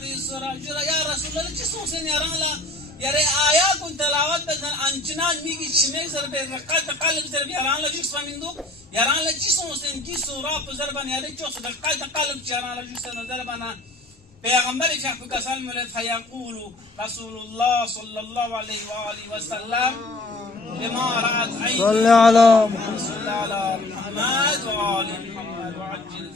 هذه السورة جرى يا رسول الله جسوس يرالا يرى آيات كنت تلاوت بدن أنجنان ميجي شميك زرب رقات قلب زرب يرالا جسوا من دو يرالا جسوس إن جسورة بزربان يرى جسوس رقات قلب يرالا جسوا زربانا پیغمبر شخص کسال مولد فیقول رسول الله صلی الله علیه و آله و سلم لما رأت عینی صل على محمد صلی علی محمد و آل محمد و عجل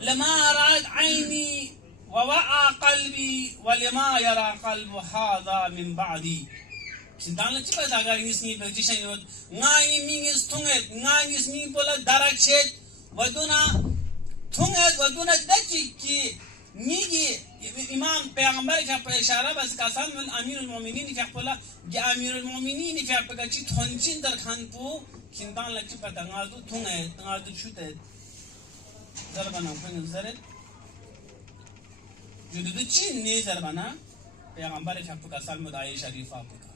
لما رأت عینی و وعى قلبی ولما يرى قلب هذا من بعدی سنتان لچی پس اگر نیسنی بجیشن یود نانی مینگز تونگت نانی سنی بولا درکشت ودونا تونگت ودونا دچی کی نيجي إمام پیغمبر که اشاره بس کسان من امیر المؤمنین که پلا امیر المؤمنین که پگه چی تونچین در خان پو کندان لچی پتنگادو تونه تنگادو شده زربانا کنن زرد جدود چی نی زربانا پیغمبر که پگه سال آیه شریفه پگه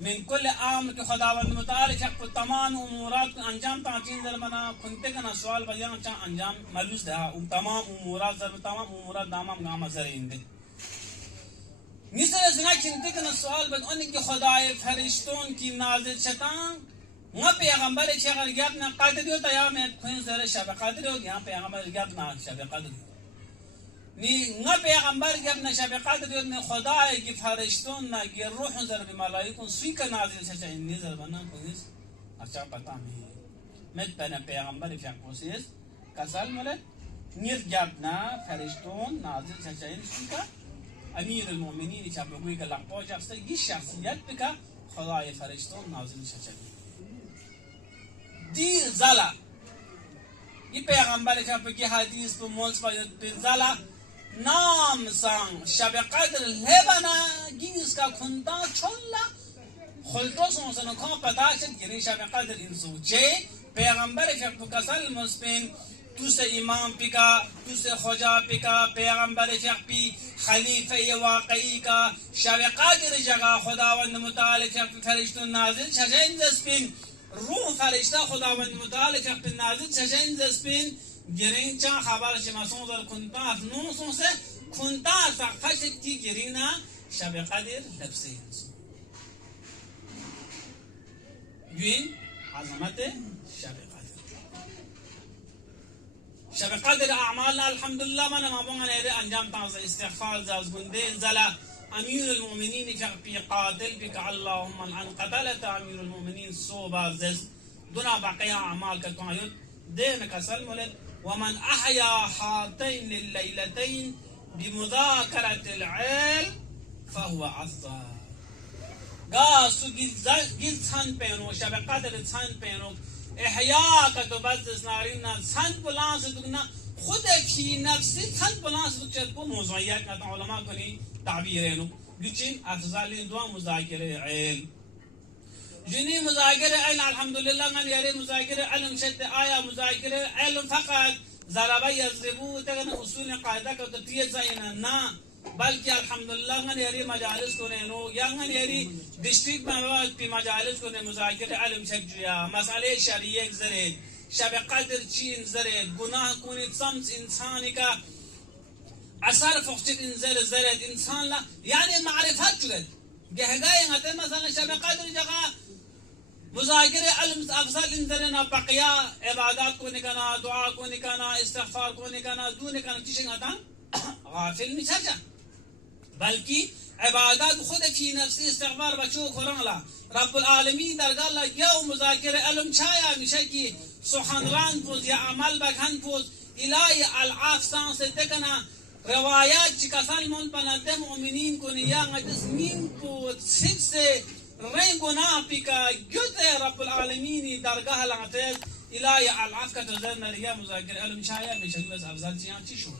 من كل امر که خداوند متعال که تمام امورات انجام تعطین زربانا کنته کنا سوال بیان چا انجام ملوز ده تمام امورات زرب تمام امورات دامام گام زرینده نیست زنا کنته کنا سوال بد اون که خدای فرشتون کی نازل شتان ما پیغمبر که اگر گپ نه قادر یو تا یا میں کوین زره شب قادر یو یہاں پیغمبر گپ نه شب قادر نی نه پیغمبر گپ نه شب قادر یو نه خدای کی فرشتون نه کی روح زرب ملائکون سوی کا نازل شتا این نظر بنا کویس اچھا پتہ نہیں مت بنا پیغمبر که کوسیس کسال مولد نیر گپ نه فرشتون نازل شتا این سوی کا امیر المؤمنین که بگوی که لقبا جفته یه شخصیت بکا خدای فرشتون نازل شتا دی زلا یہ پیغمبر کا پکی حدیث کو موز باید دی زلا نام سان شب قدر لبنا گیس کا کھندا چھولا خلطو سونسنو کھا پتا چت گری شب قدر انسو چے پیغمبر کا کسل مسپین تو سے امام پکا تو سے خجا پکا پیغمبر پی خلیفہ واقعی کا شب قدر جگہ خداوند متعال فرشتوں نازل شجین دسپین روح فرشتہ خداوند متعال که نازل شجین دسپین گرین چا خبر شما سونزر کنتا نونسون سے کنتا سقفشت کی گرینا شب قدر لبسه گوین عظمت شب قدر شب قدر اعمالنا الحمدلله من مابون غنیره انجام تازه استغفار زازگنده زلا امیر المؤمنین که پی قاتل بک اللهم ان قتلت امیر المؤمنین صوبا زز دنا بقیه اعمال که تعید دین کسل مولد ومن احیا هاتین الليلتين بمذاكرة العلم فهو عصا قاسو جد سن پینو شب قدر سن پینو احیا کا تو بس نارینا سن بلانس دگنا خود کی نفسی سن بلانس دگچت کو موضوعیات کا علماء کنی تعبیرینو لیکن افضل دو مذاکره علم جنی مذاکره علم الحمدلله من یاری مذاکره علم شد آیا مذاکره علم فقط ضربه یضربو تگن اصول قاعده کا تطیه زینا نا بلکہ الحمدلله من یاری مجالس کنه نو یا من یاری ڈسٹرکٹ میں پی مجالس کنه مذاکره علم شد جویا مسئله شریعه زرد شب قدر چین زرد گناه کنید سمس انسانی کا اثر فقشت انزل زرد انسان لا يعني معرفت جد جهجاي مثلا مثلا شب قدر جگہ مذاکرہ علم افضل انزلنا بقیا عبادات کو نکنا دعا کو نکنا استغفار کو نکنا دو نکنا چیزیں آتا غافل نہیں چھا بلکہ عبادات خود کی نفسی استغفار بچو قرآن لا رب العالمین درگاہ لا یو مذاکرہ علم چھایا مشا کی سبحان ران پوز یا عمل بکھن پوز الہی العاف سان سے تکنا روایات چکسال من پناتے مؤمنین کو نیا غدس مین کو سکس سے رین گناہ پکا گیتے رب العالمین درگاہ لغتیز الہی العاف کا تزر نریا مذاکرہ علم چھایا مشا کی بس افضل چیان چی شو